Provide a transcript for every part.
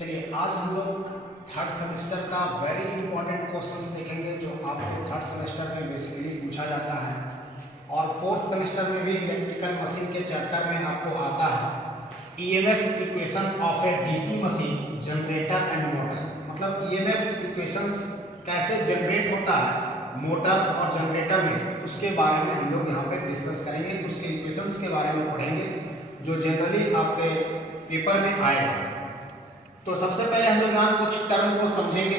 चलिए आज हम लोग थर्ड सेमेस्टर का वेरी इंपॉर्टेंट क्वेश्चंस देखेंगे जो आपको थर्ड सेमेस्टर में बेसिकली पूछा जाता है और फोर्थ सेमेस्टर में भी इलेक्ट्रिकल मशीन के चैप्टर में आपको आता है EMF equation of A DC machine generator and motor. मतलब ईएमएफ इक्वेशंस कैसे जनरेट होता है मोटर और जनरेटर में, उसके बारे में हम लोग यहाँ पे डिस्कस करेंगे। उसके इक्वेशंस के बारे में पढ़ेंगे जो जनरली आपके पेपर में आएगा। तो सबसे पहले हम लोग यहाँ कुछ टर्म को समझेंगे।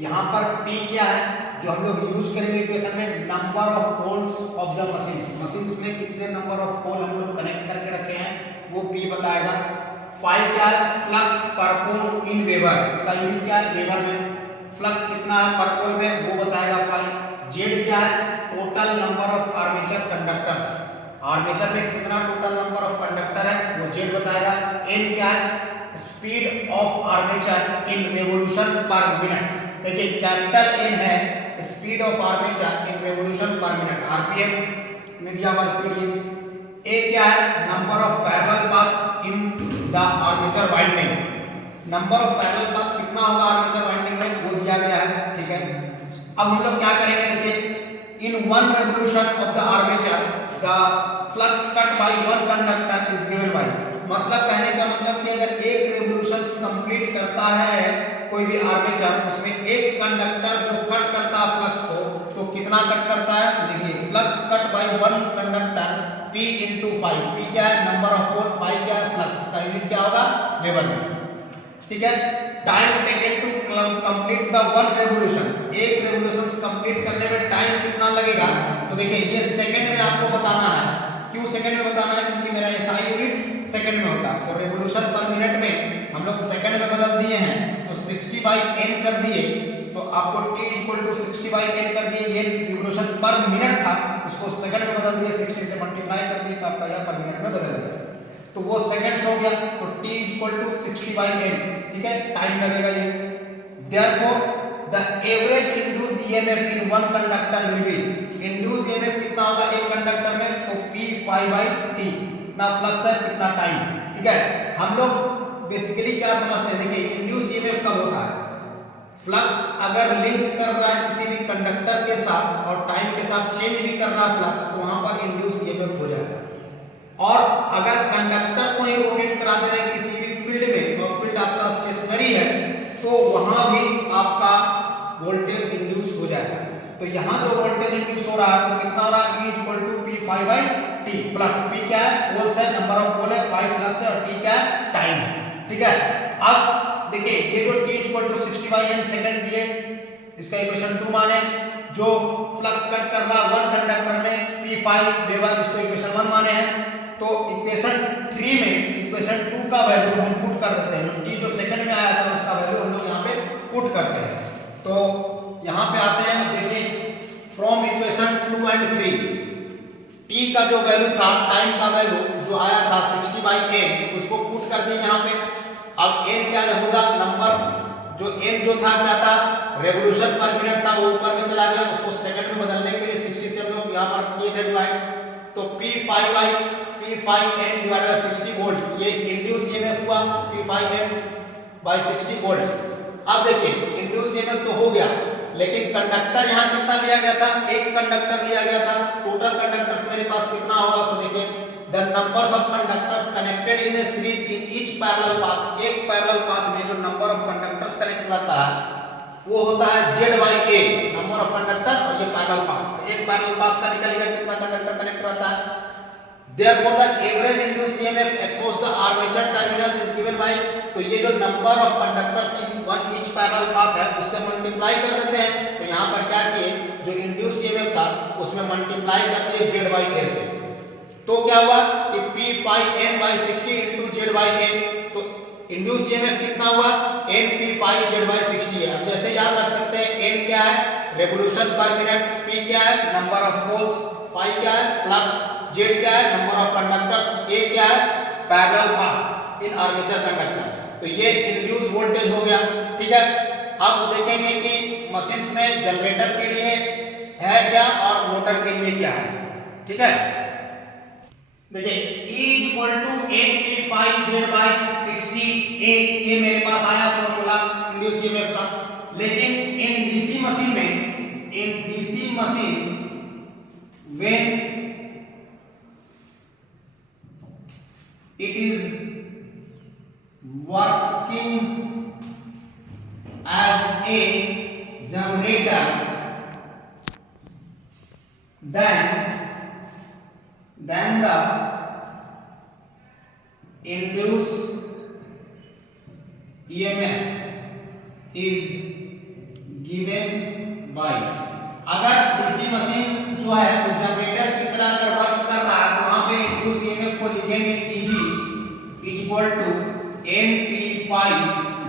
यहाँ पर P क्या है जो हम लोग यूज करेंगे इक्वेशन में, number of poles of the machines में कितने नंबर ऑफ पोल हम लोग कनेक्ट करके रखे हैं वो P बताएगा। फाई क्या है, फ्लक्स पर पोल इन वेबर, इसका यूनिट क्या है वेबर में। फ्लक्स कितना है पर पोल में वो बताएगा फाई। जेड क्या है, total number of armature conductors, armature में कितना टोटल नंबर ऑफ कंडक्टर है वो जेड बताएगा। एन क्या है, speed of armature in revolution पर मिनट। देखिए कैपिटल एन है speed of armature in revolution पर मिनट, आरपीएम में दिया हुआ स्पीड। ए क्या है, number of parallel path in the armature winding, number of parallel path कितना होगा आर्मेचर वाइंडिंग में वो दिया गया है। ठीक है, अब हम लोग क्या करेंगे, देखिए in one revolution of the armature the flux cut by one conductor is given bye. मतलब कहने का मतलब कि अगर एक रेवोल्यूशन कंप्लीट करता है कोई भी आर्मेचर, उसमें एक कंडक्टर जो कट करता है फ्लक्स को, तो कितना कट करता है, तो देखिए flux cut by one conductor P into 5। P क्या है, नंबर ऑफ पोल, 5 क्या है फ्लक्स, इसका यूनिट क्या होगा वेबर में। ठीक है, time taken to complete the one revolution, एक रेवोल्यूशन कंप्लीट करने में टाइम कितना लगेगा, तो देखिए ये सेकंड में आपको बताना है। क्यों सेकंड में बताना है, क्योंकि मेरा एसआई यूनिट सेकंड में होता है। तो रेवोल्यूशन पर मिनट में हम लोग सेकंड में बदल दिए हैं, तो 60/n कर दिए, तो आपको t 60/n कर दिए। ये रेवोल्यूशन पर मिनट था, उसको सेकंड में बदल दिए, 60 से मल्टीप्लाई कर दिए, तो आपका यह पर मिनट में बदल गया, तो वो सेकंड्स हो गया। तो t 60/n, ठीक है, टाइम लगेगा ये। Therefore the average induce EMF in one conductor will be, induce EMF कितना होगा एक कंडक्टर में, तो p5/t, कितना फ्लक्स है कितना टाइम। ठीक है, हम लोग बेसिकली क्या समझते हैं, देखिए इंड्यूस ईएमएफ कब होता है, फ्लक्स अगर लिंक कर रहा है किसी भी कंडक्टर के साथ और टाइम के साथ चेंज भी कर रहा है फ्लक्स, तो वहां पर इंड्यूस ईएमएफ हो जाएगा। और अगर कंडक्टर को ही रोटेट करा दे रहे हैं किसी भी फील्ड में और फील्ड आपका स्टेशनरी है, तो वहां भी आपका वोल्टेज इंड्यूस हो जाएगा। तो यहाँ जो वोल्टेज इंड्यूस हो रहा है वो कितना हो रहा है, E = P5/t। फ्लक्स P क्या है, पोल्स है, नंबर ऑफ पोल है, 5 फ्लक्स है, और T क्या है टाइम है। ठीक है, अब देखिए ये जो T = 60/n सेकंड दिए, इसका इक्वेशन 2 माने, जो फ्लक्स कट कर रहा वन कंडक्टर में P5 वेबर, इसको इक्वेशन 1 माने हैं। तो इक्वेशन 3 में इक्वेशन 2 का वैल्यू हम पुट कर देते हैं, T जो सेकंड में आया था उसका वैल्यू हम लोग यहाँ पे पुट करते हैं। तो यहाँ पे आते हैं, देखिए फ्रॉम इक्वेशन 2 and 3 T का जो वैल्यू था, टाइम का वैल्यू जो आया था 60/n, उसको पुट कर दिए यहाँ पे। अब n क्या होगा, नंबर जो n जो था क्या था, रेवोल्यूशन पर मिनट था, वो ऊपर में चला गया, उसको सेकंड में बदलने के लिए 60 से हम लोग यहाँ पर किए थे डिवाइड, तो P5/n डिवाइड बाय 60 वोल्ट्स, ये इंड्यूस ईएमएफ हुआ P5n/60 वोल्ट्स। अब देखिए इंड्यूस ईएमएफ तो हो गया, लेकिन कंडक्टर यहाँ कितना लिया गया था, एक कंडक्टर लिया गया था। टोटल कंडक्टर्स मेरे पास कितना होगा, सो देखिए the numbers of conductors connected in A series in each parallel path, एक पैरेलल पाथ में जो नंबर ऑफ कंडक्टर्स कनेक्ट रहता है वो होता है Z/A, नंबर ऑफ कंडक्टर, और ये पैरेलल पाथ, एक पैरेलल पाथ का निकलेगा कितना कंडक्टर कनेक्ट रहता है। Therefore the average induced EMF across the armature terminals is given by, तो ये जो number of conductors in one each parallel path है उससे मल्टीप्लाई कर देते हैं। तो यहाँ पर क्या किए, जो इंड्यूस ईएमएफ था उसमें मल्टीप्लाई कर दिए Z/A से, तो क्या हुआ कि P5n/60 into Z/A, तो इंड्यूस ईएमएफ कितना हुआ, N/P5Z/60 है। अब जैसे याद रख सकते हैं, N क्या है रेवोल्यूशन पर मिनट, P क्या है नंबर ऑफ पोल्स, 5 क्या है फ्लक्स, Z क्या है नंबर ऑफ कंडक्टर्स, A क्या है पैरेलल पाथ इन आर्मेचर कंडक्टर। तो ये इंड्यूस वोल्टेज हो गया। ठीक है, अब देखेंगे कि मशीन्स में जनरेटर के लिए है क्या और मोटर के लिए क्या है। ठीक है, देखिए E = N/P5Z/60, ये मेरे पास आया इंड्यूस ईएमएफ का। लेकिन इन डीसी मशीन में, in DC machines when it is working as a generator, then the induced EMF is given by, अगर डीसी मशीन जो है वो जनरेटर की तरह अगर वर्क कर रहा है तो वहां पे इंड्यूस ईएमएफ को लिखेंगे Eg equal to MP5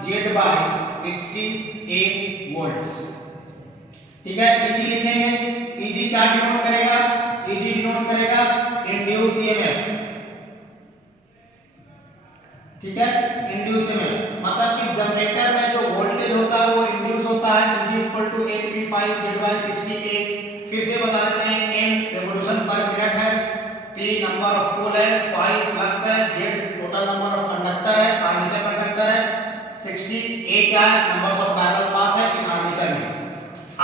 Z by 60A volts. ठीक है, Eg लिखेंगे। Eg क्या डिनोट करेगा? Eg डिनोट करेगा इंड्यूस ईएमएफ। ठीक है, इंड्यूस ईएमएफ मतलब कि जनरेटर में जो वोल्टेज होता है वो इंड्यूस होता है। Eg equal to MP5 Z by 60A। फिर से बता देते हैं, n रिवॉल्यूशन पर मिनट है, p नंबर ऑफ पोल है, 5 फ्लक्स है, z total number of conductor है, आर्मेचर कंडक्टर है, 60A क्या है? नंबर्स ऑफ पैरेलल पाथ है इन आर्मेचर में।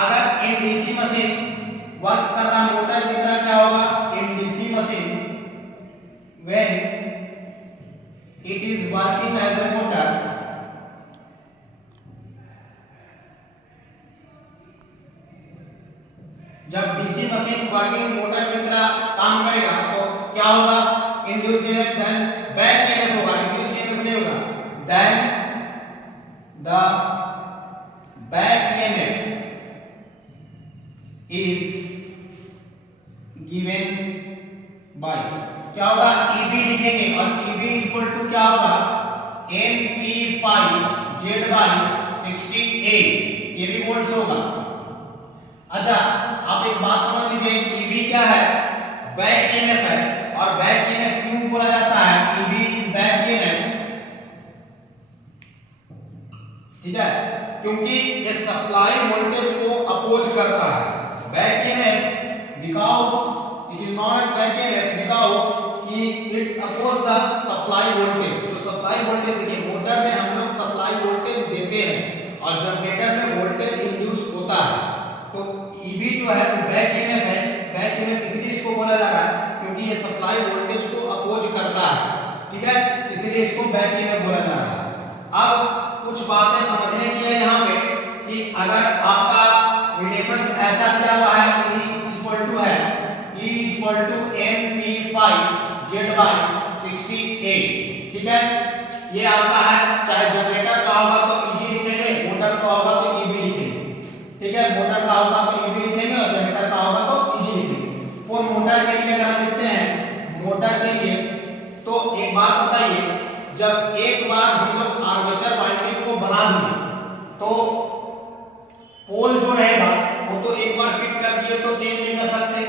अगर इन डीसी मशीन्स वर्क कर रहा मोटर की तरह क्या होगा? In DC machine when it is working as a motor, जब डीसी मशीन वर्किंग मोटर की तरह काम करेगा तो क्या होगा? Induce EMF then back EMF होगा, इंड्यूस ईएमएफ नहीं होगा। Then the back EMF is given by, क्या होगा? Eb लिखेंगे और Eb इक्वल टू क्या होगा? MP5 Z बाय 60A, ये भी वोल्ट्स होगा। अच्छा, आप एक बात समझ लीजिए, Eb क्या है? बैक ईएमएफ है। और बैक ईएमएफ क्यों बोला जाता है? Eb इज बैक ईएमएफ, ठीक है, क्योंकि ये सप्लाई वोल्टेज को अपोज करता है। Back EMF because it is known as back EMF because कि it's oppose the supply voltage. जो सप्लाई वोल्टेज, देखिए मोटर में हम लोग सप्लाई वोल्टेज देते हैं और जनरेटर में वोल्टेज इंड्यूस होता है। तो Eb जो है वो बैक ईएमएफ है। बैक ईएमएफ इसलिए इसको बोला जा रहा है क्योंकि ये सप्लाई वोल्टेज को अपोज करता है, ठीक है, इसलिए इसको बैक ईएमएफ बोला जा रहा है। अब कुछ बातें समझने की है यहाँ पे कि अगर आपका रिलेशन ऐसा दिया हुआ है, E इक्वल टू है, E equal to MP5 Z by 60A, ठीक है, ये आपका है। चाहे जनरेटर का होगा तो Eg लिखेंगे, मोटर का होगा तो Eb लिखेंगे, ठीक है, मोटर का होगा तो Eb लिखेंगे और जनरेटर का होगा तो Eg लिखेंगे। फॉर मोटर के लिए अगर हम लिखते हैं मोटर के लिए, तो एक बात बताइए, जब एक बार हम लोग आर्मेचर वाइंडिंग को बना दिए तो पोल जो रहेगा वो तो एक बार फिट कर दिए तो चेंज नहीं कर सकते,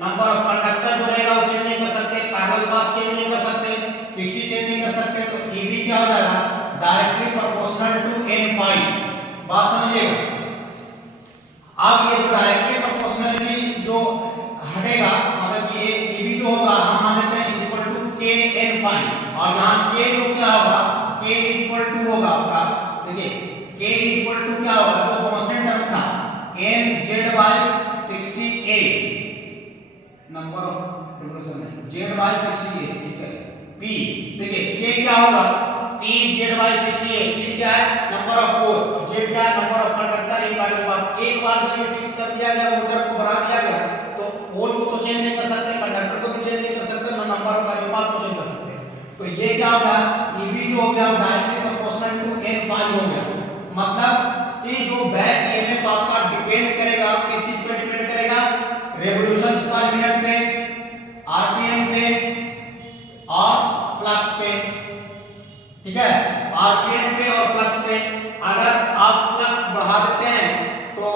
नंबर ऑफ कंडक्टर जो रहेगा वो चेंज नहीं कर सकते, पैरेलल पाथ चेंज नहीं कर सकते, 60 चेंज नहीं कर सकते, तो Eb क्या हो जाएगा? Directly proportional to N5। बात समझिएगा। अब ये जो डायरेक्टली प्रोपोर्शनलिटी जो हटेगा, मतलब कि ये Eb जो होगा हम मान लेते हैं इक्वल टू KN5, और यहाँ K जो क्या होगा? K इक्वल टू होगा आपका, देखिए K इक्वल टू क्या होगा? जो कांस्टेंट टर्म था NZ by 60A, number of revolution है Z बाय 60A, ठीक है। P देखिए K क्या होगा? P Z by 60A। P क्या है? Number of pole. Z क्या है? Number of conductor in parallel path. एक बार जब ये फिक्स कर दिया गया, मोटर को बना दिया गया, तो पोल को तो चेंज नहीं कर सकते, कंडक्टर को भी चेंज नहीं कर सकते, ना नंबर ऑफ पैरेलल पाथ को चेंज कर सकते। तो ये क्या होगा? Eb जो हो गया वो डायरेक्टली प्रोपोर्शनल टू N5 हो गया। मतलब कि जो बैक ईएमएफ आपका डिपेंड करेगा, किस चीज पे डिपेंड करेगा? रिवॉल्यूशंस पर मिनट पे, आरपीएम पे और फ्लक्स पे, ठीक है, आरपीएम पे और फ्लक्स पे। अगर आप फ्लक्स बढ़ा देते हैं तो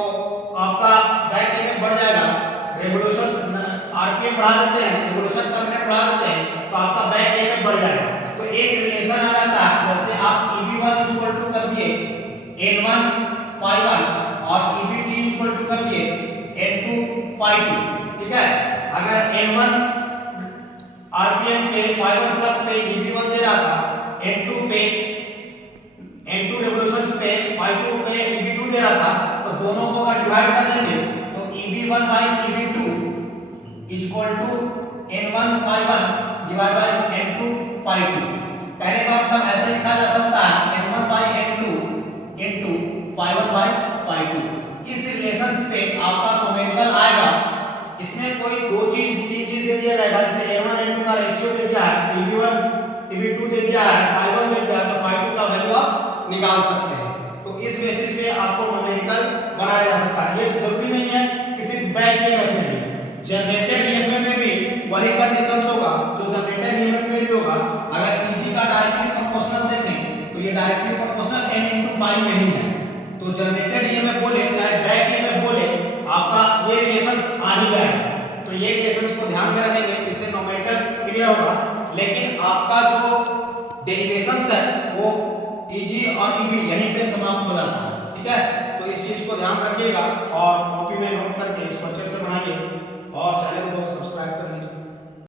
आपका बैक ईएमएफ बढ़ जाएगा, रिवॉल्यूशंस आरपीएम बढ़ा देते हैं, रिवॉल्यूशन पर मिनट बढ़ा देते हैं तो आपका बैक ईएमएफ बढ़ जाएगा। तो एक रिलेशन आ जाता है, जैसे आप Eb1 इक्वल टू कर दिए N1 ∅1 और Eb2 इक्वल टू कर दिए N2 ∅2, ठीक है। अगर N1 आरपीएम पे, ∅1 फ्लक्स पे Eb1 दे रहा था, N2 रिवॉल्यूशंस पे phi2 पे Eb2 दे रहा था, तो दोनों को अगर डिवाइड कर देंगे तो Eb1 by Eb2 is equal to N1 phi1 divide by N2 phi2। कहने का मतलब ऐसे लिखा जा सकता है N1 by N2 into phi1 by phi2। इस रिलेशंस पे आपका न्यूमेरिकल आएगा, इसमें कोई दो चीज तीन चीज दे दिया जाएगा, जैसे N1 N2 का रेशियो दे दिया है, Eb1 Eb2 दे दिया है, phi1 दे दिया है, तो phi2 का वैल्यू आप निकाल सकते हैं। तो इस बेसिस पे आपको न्यूमेरिकल बनाया जा सकता है। ये जरूरी नहीं है कि सिर्फ बैक ईएमएफ में भी, जनरेटेड ईएमएफ में भी वही कंडीशंस होगा जो जनरेटेड ईएमएफ में भी होगा। अगर Eg का डायरेक्टली प्रोपोर्शनल देखें तो ये directly proportional n into phi में ही है, तो जनरेटेड ईएमएफ बोले चाहे बैक ईएमएफ बोले आपका ये रिलेशंस आ ही जाएगा। तो ये रिलेशंस को ध्यान में रखेंगे, इससे न्यूमेरिकल क्लियर होगा। लेकिन आपका जो डेरिवेशंस है वो Eg और Eb यहीं पे समाप्त हो जाता है, ठीक है। तो इस चीज को ध्यान रखिएगा और